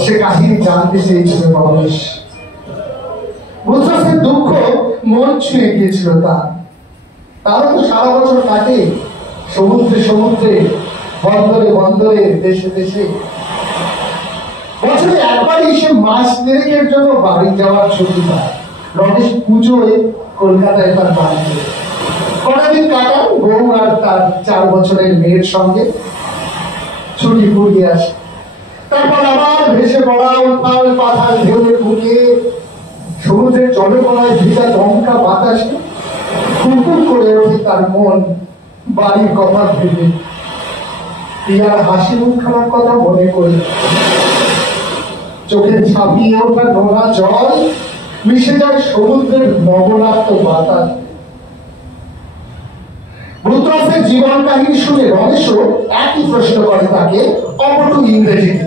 সে কাহিনী জানতে চেয়েছিল রমেশ। বুদ্ধের দুঃখ মন ছুঁয়ে গিয়েছিল তারও তো সারা বছর কাটে সমুদ্রে সমুদ্রে, বন্দরে বন্দরে, দেশে দেশে। বছরে একবারই সে মাস দেড়েকের জন্য বাড়ি যাওয়ার ছুটি পায়। রমেশ পুজোয় কলকাতায় তার বাড়িতে কয়েকদিন কাটান বউ আর তার 4 বছরের মেয়ের সঙ্গে। ছুটি ফুরিয়ে আসে, তারপর আবার ভেসে পড়া উত্তাল পাথার ঢেউয়ে ফুটিয়ে সমুদ্রের জলকণায় ভিজা দমকা বাতাসে কুকুর করে ওঠে তার মন বাড়ির কথা ভেবে, পিয়ার হাসি মুখখানার কথা মনে করে। চোখে ছাপিয়ে ওঠা নোনা জল মিশে যায় সমুদ্রের নবনাক্ত বাতাস। বুদ্ধের জীবন কাহিনী শুনে রমেশও একই প্রশ্ন করে তাকে অপটু ইংরেজিতে।